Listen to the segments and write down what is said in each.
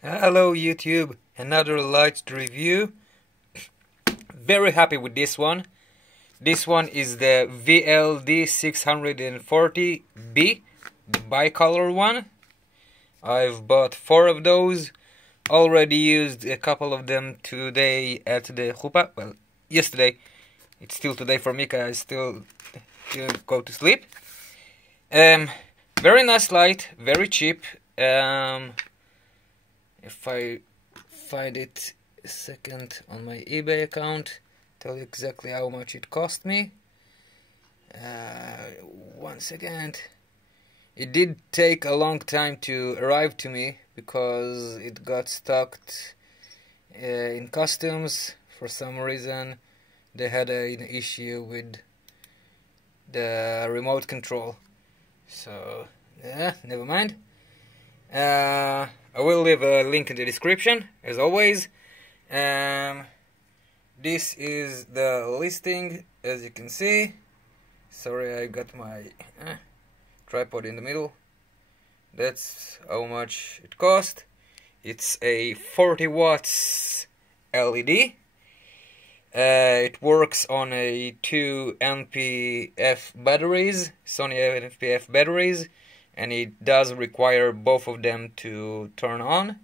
Hello YouTube, another light review. Very happy with this one. This one is the vl-d640t, the bicolor one. I've bought 4 of those. Already used a couple of them today at the chuppah. Well, yesterday. It's still today for me because I still didn't go to sleep. Very nice light, very cheap. If I find it a second on my eBay account, tell you exactly how much it cost me. One second. It did take a long time to arrive to me because it got stuck in customs. For some reason they had an issue with the remote control, so never mind. I will leave a link in the description as always. This is the listing, as you can see. Sorry, I got my tripod in the middle. That's how much it cost. It's a 40 watts LED. It works on a 2 NPF batteries, Sony NPF batteries, and it does require both of them to turn on.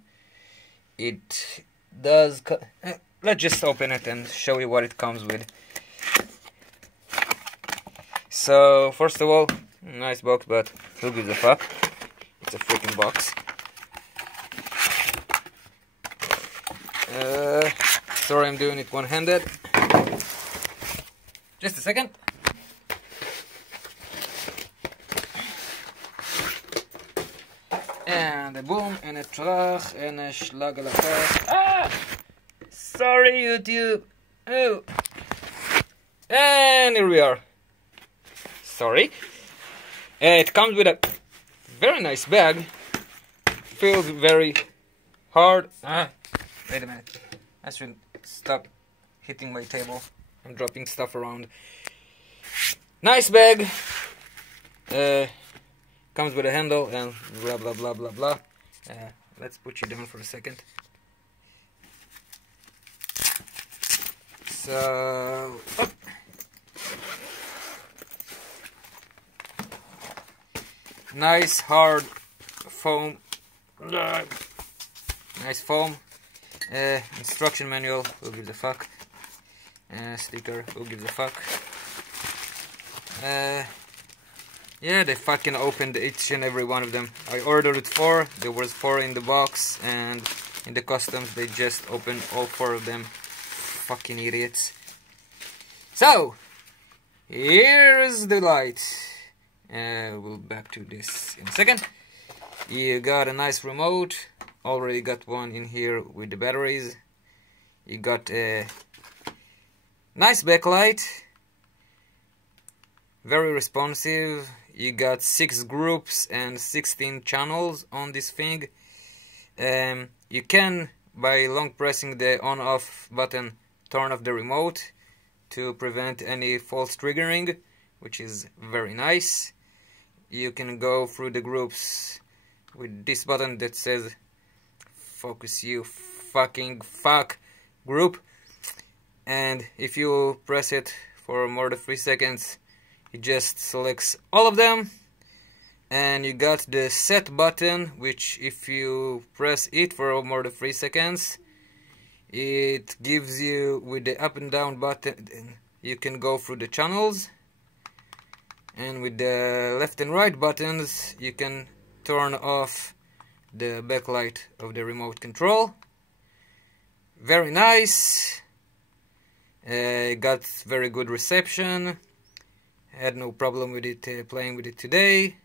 It does. Let's just open it and show you what it comes with. So first of all, nice box, but who gives a fuck? It's a freaking box. Sorry, I'm doing it one-handed. Just a second. And a boom, and a trach, and a schlagalakach. Ah! Sorry, YouTube. Oh. And here we are. Sorry. It comes with a very nice bag. Feels very hard. Wait a minute. I should stop hitting my table. I'm dropping stuff around. Nice bag. Comes with a handle and blah blah blah blah blah. Let's put you down for a second. So, nice hard foam. Nice foam. Instruction manual. Who gives a fuck? Sticker. Who gives a fuck? Yeah, they fucking opened each and every one of them. I ordered 4. There was 4 in the box, and in the customs they just opened all 4 of them. Fucking idiots. So, here's the light. We'll back to this in a second. You got a nice remote. Already got one in here with the batteries. You got a nice backlight. Very responsive. You got 6 groups and 16 channels on this thing. You can, by long pressing the on-off button, turn off the remote to prevent any false triggering, which is very nice. You can go through the groups with this button that says focus you fucking fuck group, and if you press it for more than 3 seconds, it just selects all of them. And you got the set button, which if you press it for more than 3 seconds, it gives you, with the up and down button, you can go through the channels, and with the left and right buttons you can turn off the backlight of the remote control. Very nice. Got very good reception. Had no problem with it playing with it today.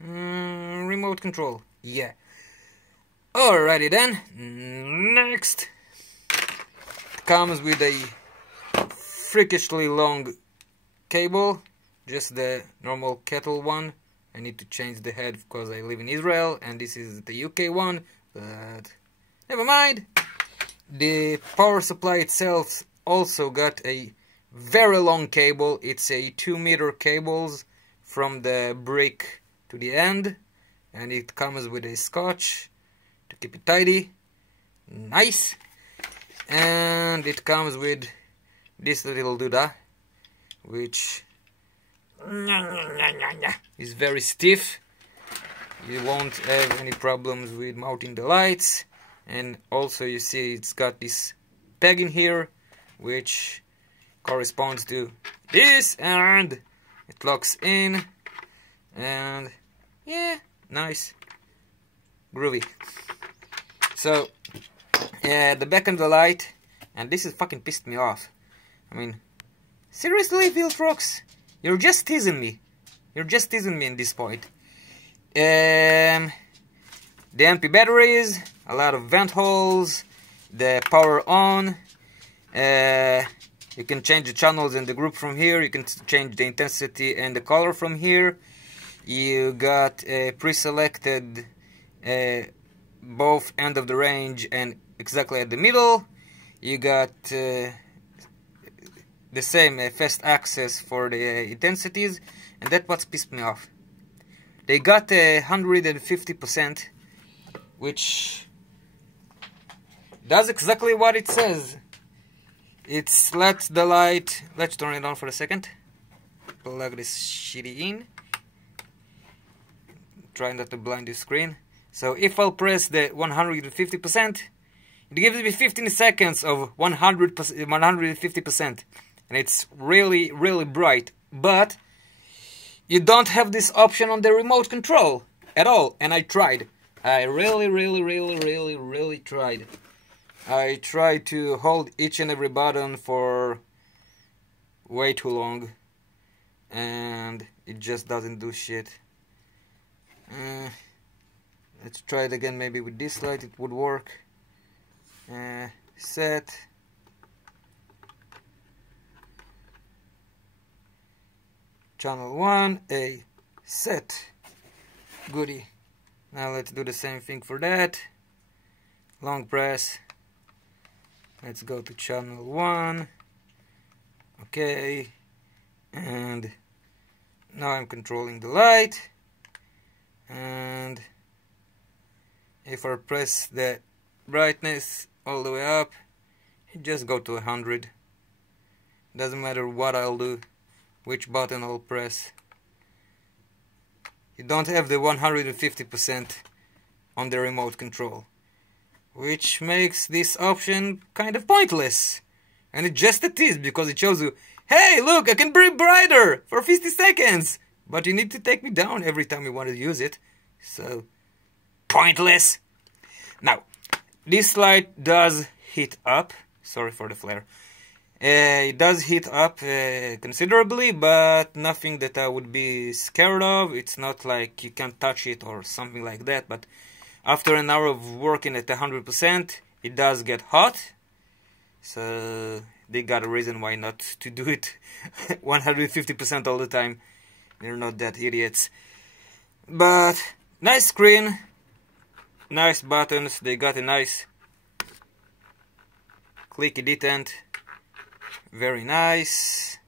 Remote control, yeah. Alrighty then. Next, it comes with a freakishly long cable, just the normal kettle one. I need to change the head because I live in Israel and this is the UK one, but never mind. The power supply itself also got a very long cable. It's a 2-meter cables from the brick to the end, and it comes with a scotch to keep it tidy. Nice. And it comes with this little doodah, which is very stiff. You won't have any problems with mounting the lights. And also you see it's got this peg in here, which corresponds to this, and it locks in. And yeah, nice, groovy. So the back of the light, and this is fucking pissed me off. I mean, seriously, Viltrox, you're just teasing me. You're just teasing me in this point. The MP batteries, a lot of vent holes, the power on. You can change the channels and the group from here. You can change the intensity and the color from here. You got pre-selected both end of the range and exactly at the middle. You got the same fast access for the intensities, and that's what's pissed me off. They got 150%, which does exactly what it says. It's let the light. Let's turn it on for a second. Plug this shitty in. Try not to blind the screen. So if I'll press the 150%, it gives me 15 seconds of 150%, and it's really, really bright. But you don't have this option on the remote control at all, and I tried. I really tried. I tried to hold each and every button for way too long, and it just doesn't do shit. Let's try it again, maybe with this light it would work. Set. Channel 1, A, set. Goody. Now let's do the same thing for that. Long press. Let's go to channel 1. Okay. And now I'm controlling the light. And if I press the brightness all the way up, it just go to 100. Doesn't matter what I'll do, which button I'll press. You don't have the 150% on the remote control, which makes this option kind of pointless. And it just a tease, because it shows you, hey, look, I can be brighter for 50 seconds, but you need to take me down every time you want to use it. So, pointless. Now, this light does heat up. Sorry for the flare. It does heat up considerably, but nothing that I would be scared of. It's not like you can't touch it or something like that, but after an hour of working at 100%, it does get hot. So they got a reason why not to do it 150% all the time. They're not that idiots. But nice screen, nice buttons. They got a nice clicky detent. Very nice,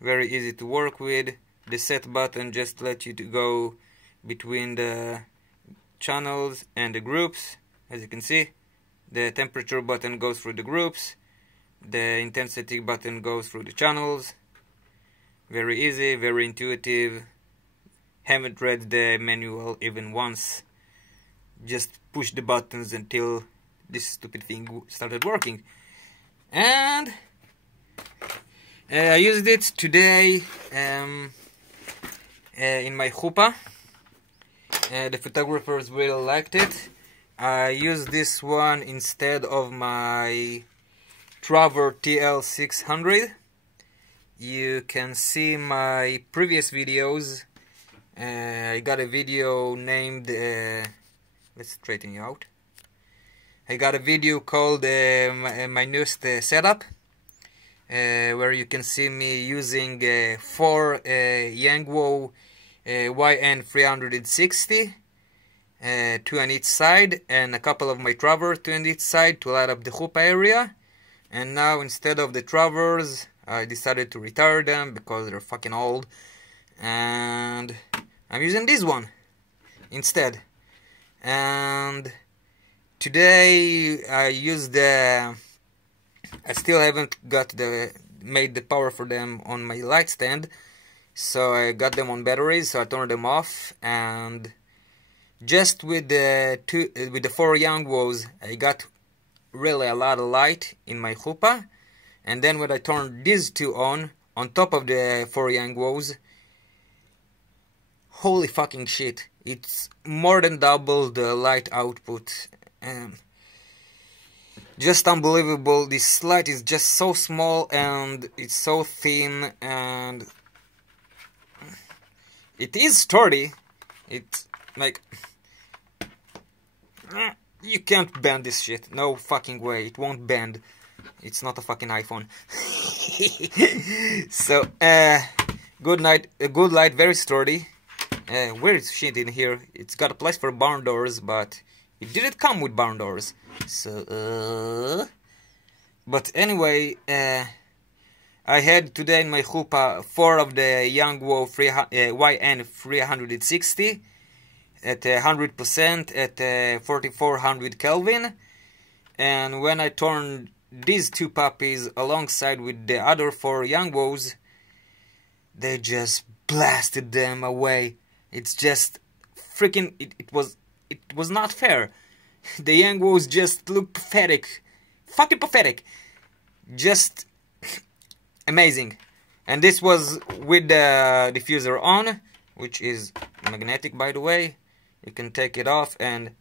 very easy to work with. The set button just lets you to go between the channels and the groups. As you can see, the temperature button goes through the groups, the intensity button goes through the channels. Very easy, very intuitive. Haven't read the manual even once. Just push the buttons until this stupid thing started working. And I used it today in my chuppah. The photographers really liked it. I used this one instead of my Traver TL600. You can see my previous videos. I got a video named let's straighten you out. I got a video called my newest setup, where you can see me using 4 Yangwo YN360, 2 on each side, and a couple of my Traver, 2 on each side, to light up the chuppah area. And now, instead of the Travers, I decided to retire them because they're fucking old, and I'm using this one instead. And Today I used the... I still haven't made the power for them on my light stand, so I got them on batteries, so I turned them off, and just with the 4 young wows I got really a lot of light in my chuppah. And then when I turned these two on top of the 4 young wows, holy fucking shit, it's more than double the light output. Just unbelievable. This light is just so small and it's so thin, and it is sturdy. It's like, you can't bend this shit. No fucking way. It won't bend. It's not a fucking iPhone. So, good light, very sturdy. Where is shit in here? It's got a place for barn doors, but it didn't come with barn doors. So, but anyway, I had today in my chuppah 4 of the Youngwow YN360 at 100% at 4400 Kelvin, and when I turned these 2 puppies alongside with the other 4 Youngwows, they just blasted them away. It's just freaking, it was not fair. The Youngwows just look pathetic, fucking pathetic, just amazing. And this was with the diffuser on, which is magnetic, by the way. You can take it off and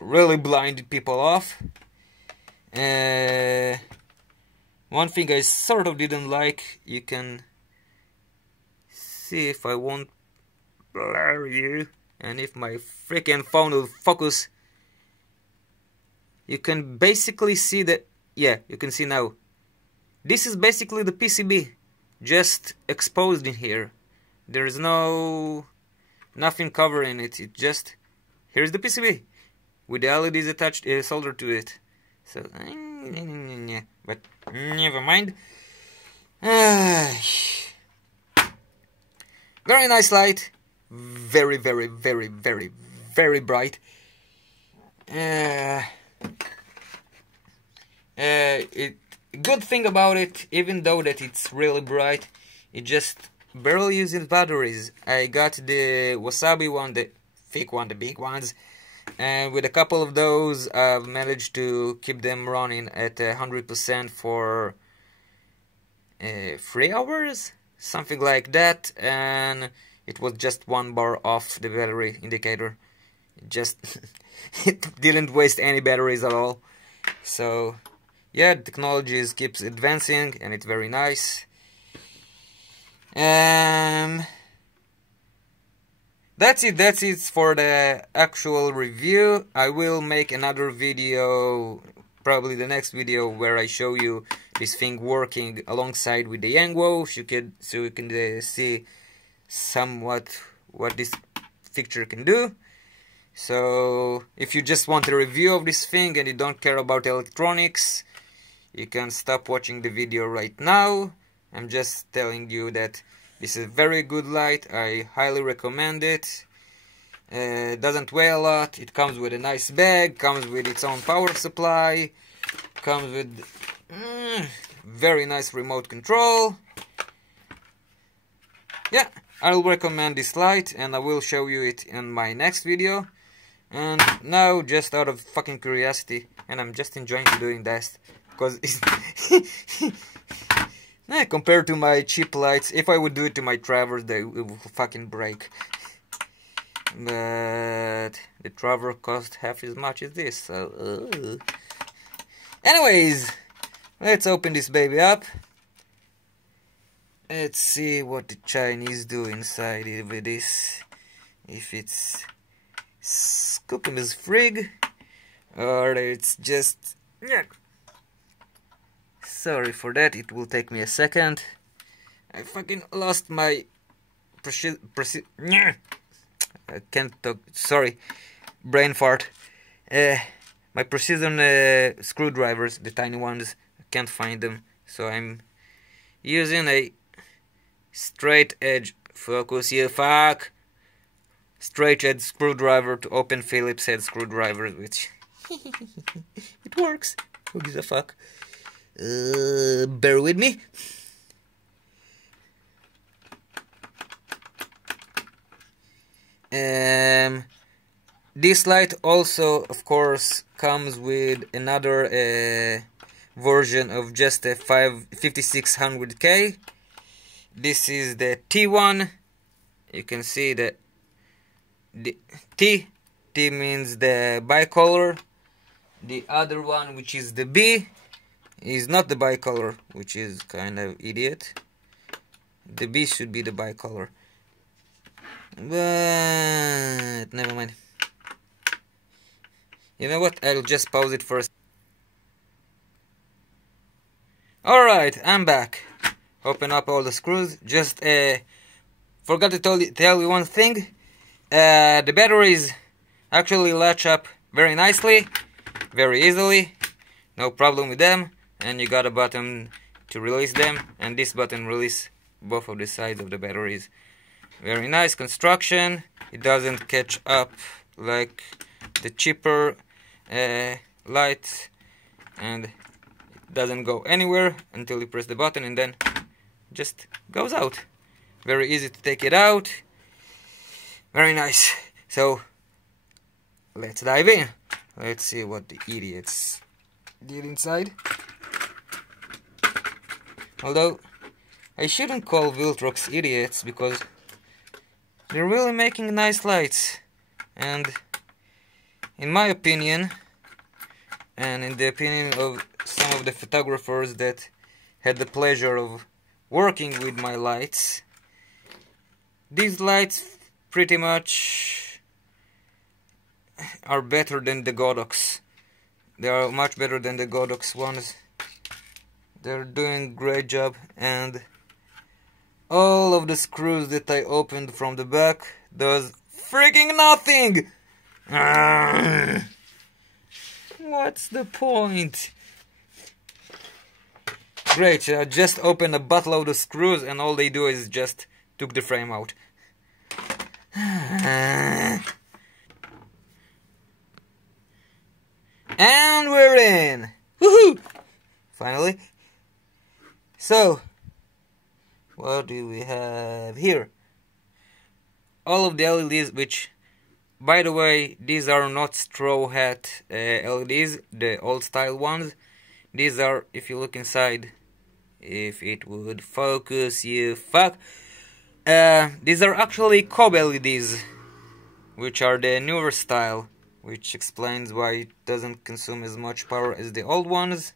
really blind people off. One thing I sort of didn't like, you can see if I won't blur you, and if my freaking phone will focus, you can basically see that, yeah, you can see now. This is basically the PCB, just exposed in here. There is nothing covering it. It just, here's the PCB with the LEDs attached, soldered to it. So, but never mind. Very nice light. Very, very, very, very, very bright. Good thing about it, even though that it's really bright, it just barely uses batteries. I got the Wasabi one, the thick one, the big ones, and with a couple of those I've managed to keep them running at 100% for 3 hours, something like that, and it was just 1 bar off the battery indicator. It just it didn't waste any batteries at all. So yeah, the technology keeps advancing and it's very nice. That's it for the actual review. I will make another video, probably the next video, where I show you this thing working alongside with the Youngwow, so you can see somewhat what this fixture can do. So if you just want a review of this thing and you don't care about electronics, you can stop watching the video right now. I'm just telling you that this is a very good light. I highly recommend it. It doesn't weigh a lot. It comes with a nice bag, comes with its own power supply, comes with very nice remote control. Yeah, I'll recommend this light, and I will show you it in my next video. And now, just out of fucking curiosity, and I'm just enjoying doing that, because it's compared to my cheap lights, if I would do it to my Travers, they would fucking break. But the Traver cost half as much as this, so anyways, let's open this baby up. Let's see what the Chinese do inside with this. If it's cooking as frig, or it's just, yeah. Sorry for that, it will take me a second. I fucking lost my I can't talk, sorry, brain fart. My precision screwdrivers, the tiny ones, I can't find them, so I'm using a straight edge, focus you fuck, straight edge screwdriver to open Phillips head screwdriver, which It works. Who gives a fuck? Bear with me. This light also, of course, comes with another version of just a 5600K. This is the T1. You can see the T means the bicolor. The other one, which is the B, is not the bicolor, which is kind of idiot. The B should be the bicolor. But never mind. You know what? I'll just pause it first. Alright, I'm back. Open up all the screws. Just forgot to tell you one thing. The batteries actually latch up very nicely, very easily. No problem with them. And you got a button to release them, and this button release both of the sides of the batteries. Very nice construction. It doesn't catch up like the cheaper light, and it doesn't go anywhere until you press the button, and then just goes out. Very easy to take it out. Very nice. So let's dive in. Let's see what the idiots did inside. Although I shouldn't call Viltrox idiots, because they're really making nice lights, and in my opinion, and in the opinion of some of the photographers that had the pleasure of working with my lights, these lights pretty much are better than the Godox. They are much better than the Godox ones. They're doing a great job, and all of the screws that I opened from the back does freaking nothing! What's the point? Great, I just opened a buttload of screws, and all they do is just took the frame out. And we're in! Woohoo! Finally. So, what do we have here? All of the LEDs, which, by the way, these are not straw hat LEDs, the old style ones. These are, if you look inside, if it would focus, you fuck. These are actually cob LEDs, which are the newer style, which explains why it doesn't consume as much power as the old ones.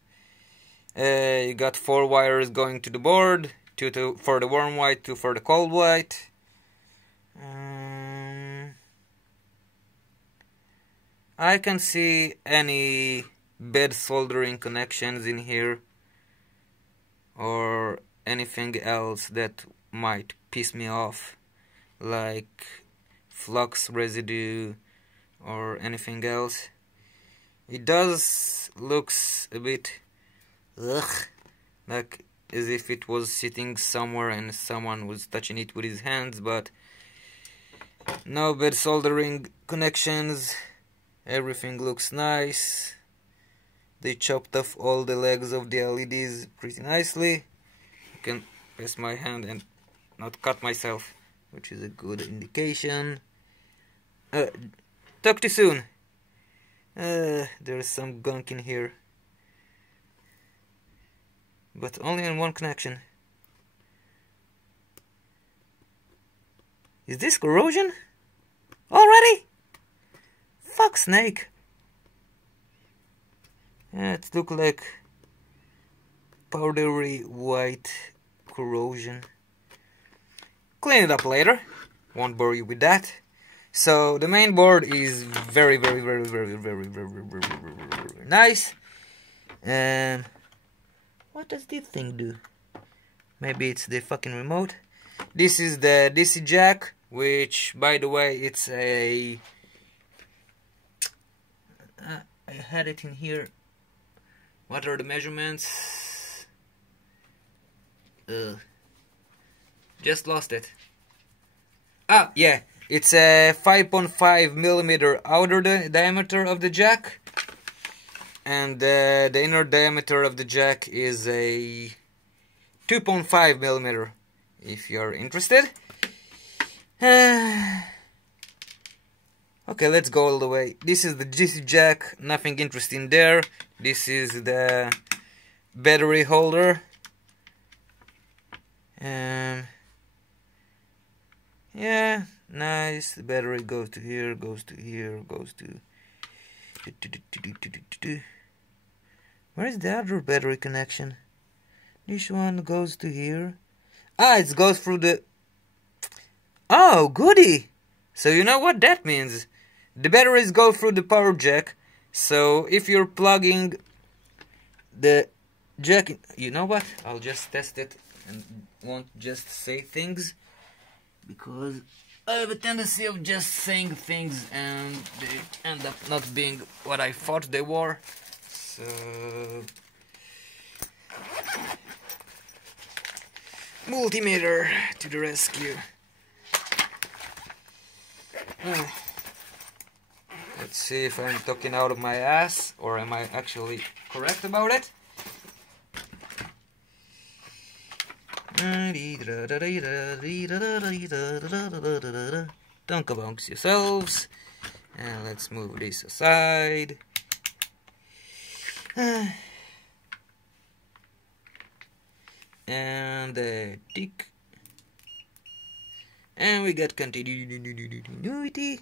You got 4 wires going to the board, 2 for the warm white, 2 for the cold white. I can see any bad soldering connections in here, or anything else that might piss me off, like flux residue or anything else. It does looks a bit like as if it was sitting somewhere and someone was touching it with his hands, but no bad soldering connections. Everything looks nice. They chopped off all the legs of the LEDs pretty nicely. I can press my hand and not cut myself, which is a good indication. Talk to you soon. There's some gunk in here, but only on one connection. Is this corrosion? Already? Fuck snake. Yeah, it looks like powdery white corrosion. Clean it up later. Won't bore you with that. So the main board is very nice. And what does this thing do? Maybe it's the fucking remote. This is the DC jack, which, by the way, it's a... I had it in here. What are the measurements? Just lost it. Ah, yeah. It's a 5.5 millimeter outer diameter of the jack. and the inner diameter of the jack is a 2.5 millimeter. If you're interested. Okay, let's go all the way. This is the DC jack, nothing interesting there. This is the battery holder. Yeah, nice. The battery goes to here, goes to here, goes to... Where is the other battery connection? This one goes to here. Ah, it goes through the... Oh, goody! So you know what that means? The batteries go through the power jack. So if you're plugging the jack in... You know what? I'll just test it and won't just say things, because I have a tendency of just saying things and they end up not being what I thought they were. So... multimeter to the rescue. Let's see if I'm talking out of my ass, or am I actually correct about it? Don't amongst yourselves. And let's move this aside. And tick. And we got continuity.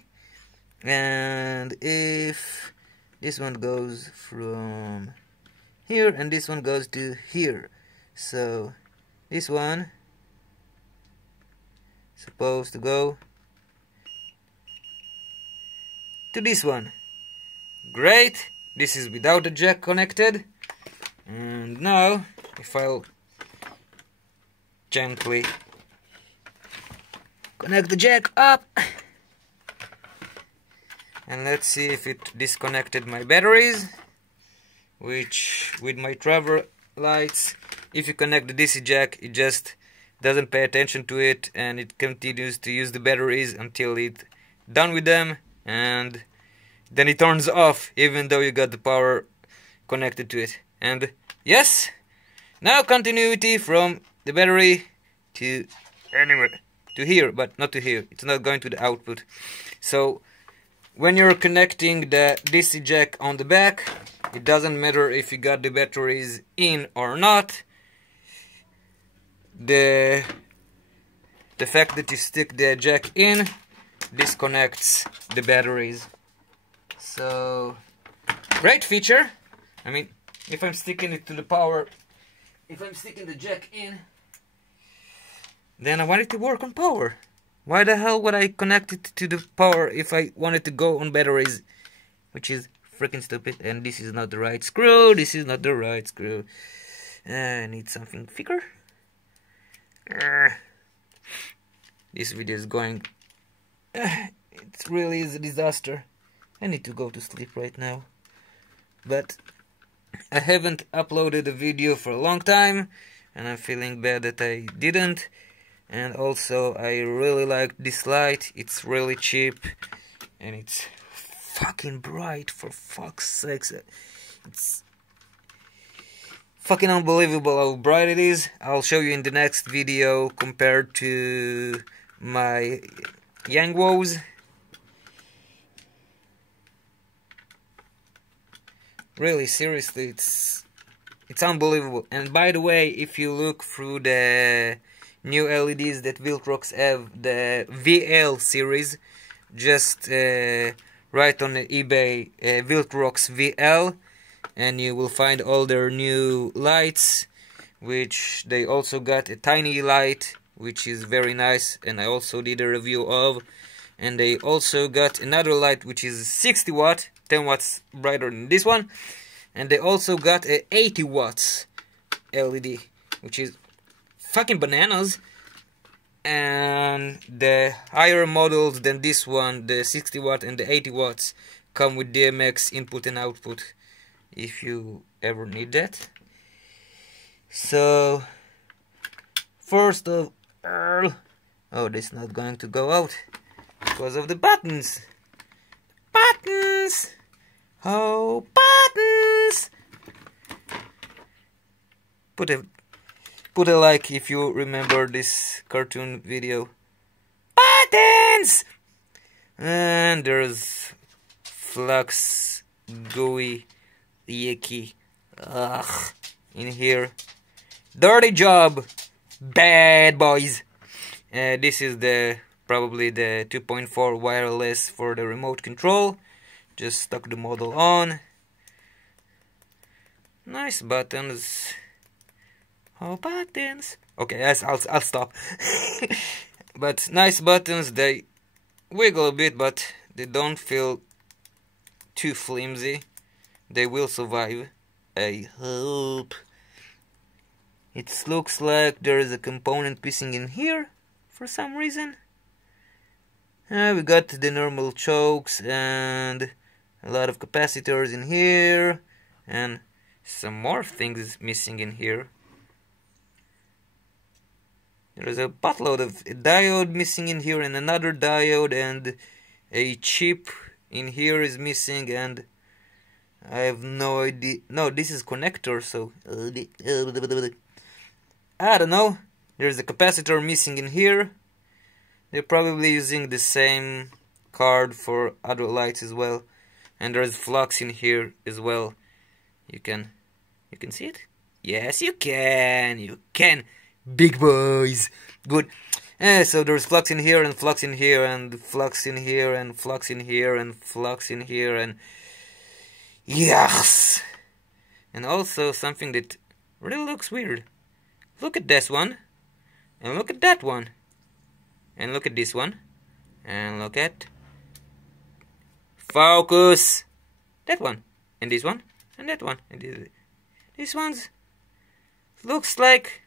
And if this one goes from here and this one goes to here, so this one supposed to go to this one. Great. This is without the jack connected. And now if I'll gently connect the jack up, and let's see if it disconnected my batteries, which with my travel lights, if you connect the DC jack, it just doesn't pay attention to it and it continues to use the batteries until it's done with them, and then it turns off even though you got the power connected to it. And yes, now continuity from the battery to anywhere, to here, but not to here. It's not going to the output. So when you're connecting the DC jack on the back, it doesn't matter if you got the batteries in or not. The fact that you stick the jack in disconnects the batteries. So great feature. I mean, if I'm sticking it to the power, if I'm sticking the jack in, then I want it to work on power. Why the hell would I connect it to the power if I want it to go on batteries? Which is freaking stupid. And this is not the right screw. This is not the right screw. I need something thicker. This video is going... it really is a disaster. I need to go to sleep right now. But I haven't uploaded a video for a long time, and I'm feeling bad that I didn't. And also I really like this light. It's really cheap and it's fucking bright, for fuck's sakes. It's fucking unbelievable how bright it is. I'll show you in the next video compared to my Yangwos. Really, seriously, it's unbelievable. And by the way, if you look through the new LEDs that Viltrox have, the VL series, just write on eBay Viltrox VL, and you will find all their new lights, which they also got a tiny light, which is very nice, and I also did a review of. And they also got another light which is 60 watt, 10 watts brighter than this one, and they also got a 80 watts LED, which is fucking bananas. And the higher models than this one, the 60 watt and the 80 watts, come with DMX input and output, if you ever need that. So first of all, oh, this is not going to go out because of the buttons. Buttons! Oh, buttons! put a like if you remember this cartoon video. Buttons! And there's flux, gooey, yucky, in here. Dirty job, bad boys. This is probably the 2.4 wireless for the remote control. Just stuck the model on. Nice buttons. Oh, buttons. Okay, yes, I'll stop. But nice buttons. They wiggle a bit, but they don't feel too flimsy. They will survive, I hope. It looks like there is a component missing in here for some reason. We got the normal chokes and a lot of capacitors in here, and some more things missing in here. There's a buttload of a diode missing in here, and another diode, and a chip in here is missing, and I have no idea. No, this is connector, so I don't know. There's a capacitor missing in here. They're probably using the same card for other lights as well. And there's flux in here as well. You can see it? Yes, you can. You can. Big boys. Good. So there's flux in here, and flux in here, and flux in here, and flux in here, and flux in here, and yes. And also something that really looks weird. Look at this one, and look at that one, and look at this one, and look at focus that one, and this one, and that one, and this one's looks like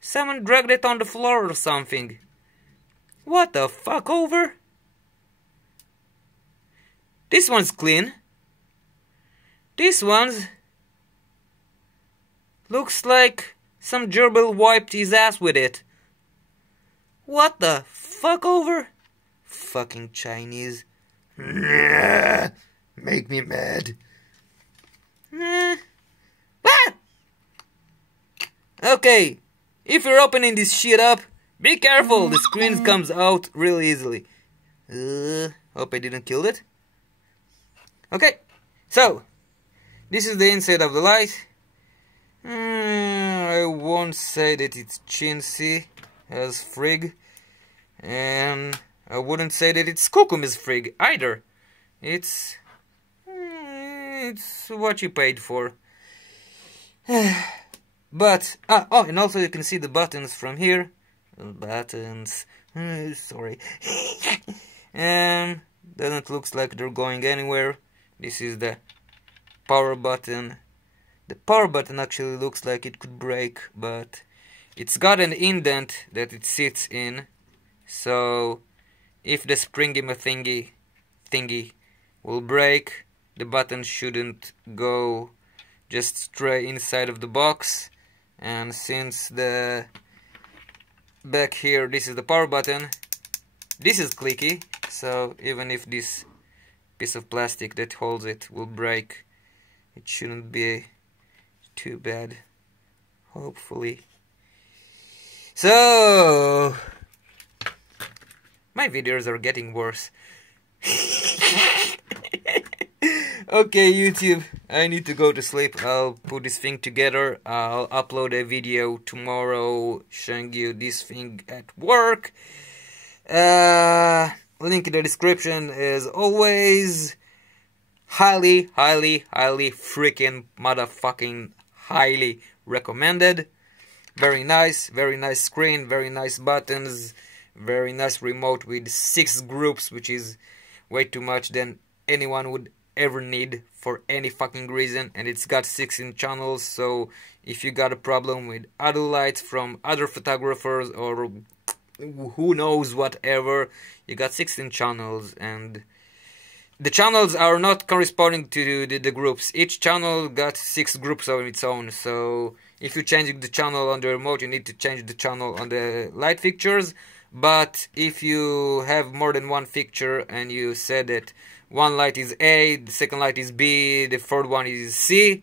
someone dragged it on the floor or something. What the fuck over? This one's clean. This one's looks like some gerbil wiped his ass with it. What the fuck over? Fucking Chinese. Make me mad. Okay, if you're opening this shit up, be careful, the screen comes out really easily. Hope I didn't kill it. Okay, so this is the inside of the light. I won't say that it's chintzy as frig, and I wouldn't say that it's cuckoo as frig either. It's what you paid for. But oh, and also you can see the buttons from here. Buttons. Sorry. Doesn't look like they're going anywhere. This is the power button. The power button actually looks like it could break, but it's got an indent that it sits in. So if the springy thingy will break, the button shouldn't go just straight inside of the box. And since the back here, this is the power button, this is clicky, so even if this piece of plastic that holds it will break, it shouldn't be too bad, hopefully. So my videos are getting worse. Okay, YouTube, I need to go to sleep. I'll put this thing together. I'll upload a video tomorrow showing you this thing at work. Link in the description as always. Highly freaking motherfucking highly recommended. Very nice screen, very nice buttons, very nice remote with 6 groups, which is way too much than anyone would ever need for any fucking reason. And it's got 16 channels, so if you got a problem with other lights from other photographers or who knows whatever, you got 16 channels, and the channels are not corresponding to the groups. Each channel got 6 groups of its own, so if you're changing the channel on the remote, you need to change the channel on the light fixtures. But if you have more than one fixture and you said that one light is A, the second light is B, the third one is C,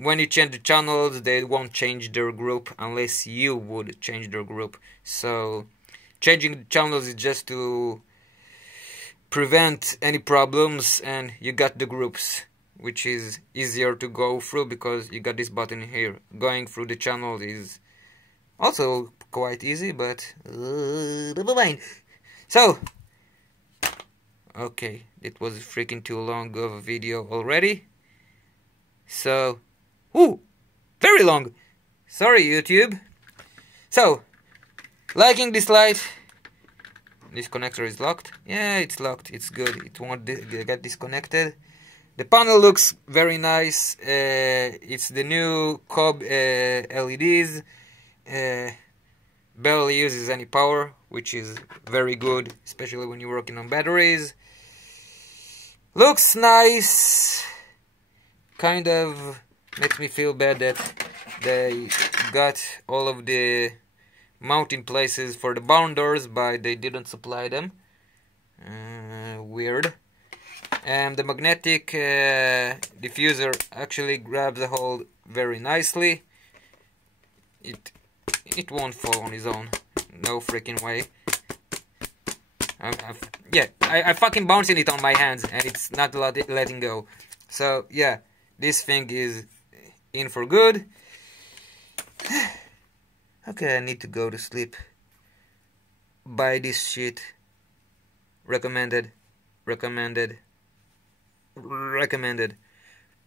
when you change the channels, they won't change their group unless you would change their group. So changing the channels is just to prevent any problems, and you got the groups, which is easier to go through because you got this button here. Going through the channel is also quite easy, but never mind. So, okay, it was freaking too long of a video already. So, very long. Sorry, YouTube. So, liking this light. This connector is locked. Yeah, it's locked. It's good. It won't get disconnected. The panel looks very nice. It's the new Cobb LEDs. Barely uses any power, which is very good, especially when you're working on batteries. Looks nice. Kind of makes me feel bad that they got all of the mounting places for the barn doors, but they didn't supply them. Weird. And the magnetic diffuser actually grabs the hole very nicely. It won't fall on its own. No freaking way. I fucking bouncing it on my hands and it's not letting go. So yeah, this thing is in for good. Okay, I need to go to sleep. Buy this shit. Recommended. Recommended. Recommended.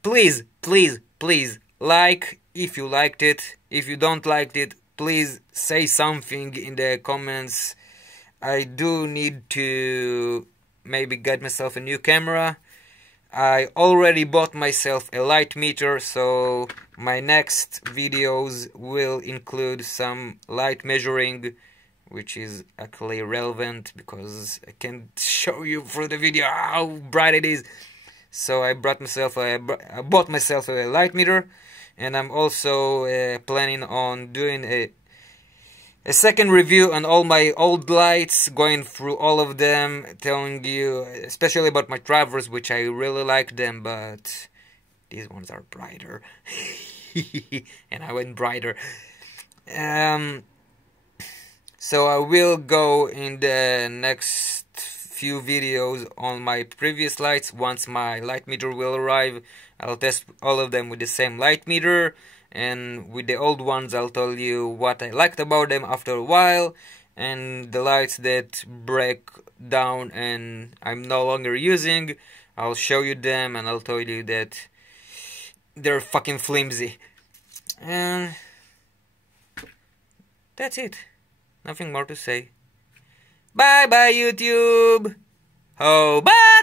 Please, please, please, like if you liked it. If you don't like it, please say something in the comments. I do need to maybe get myself a new camera. I already bought myself a light meter, so my next videos will include some light measuring, which is actually relevant because I can show you through the video how bright it is. So I bought myself a light meter, and I'm also planning on doing a second review on all my old lights, going through all of them, telling you especially about my drivers, which I really like them, but these ones are brighter. And I went brighter. So I will go in the next few videos on my previous lights. Once my light meter will arrive, I'll test all of them with the same light meter. And with the old ones, I'll tell you what I liked about them after a while, and the lights that break down and I'm no longer using, I'll show you them and I'll tell you that they're fucking flimsy. And that's it. Nothing more to say. Bye bye, YouTube. Oh, bye.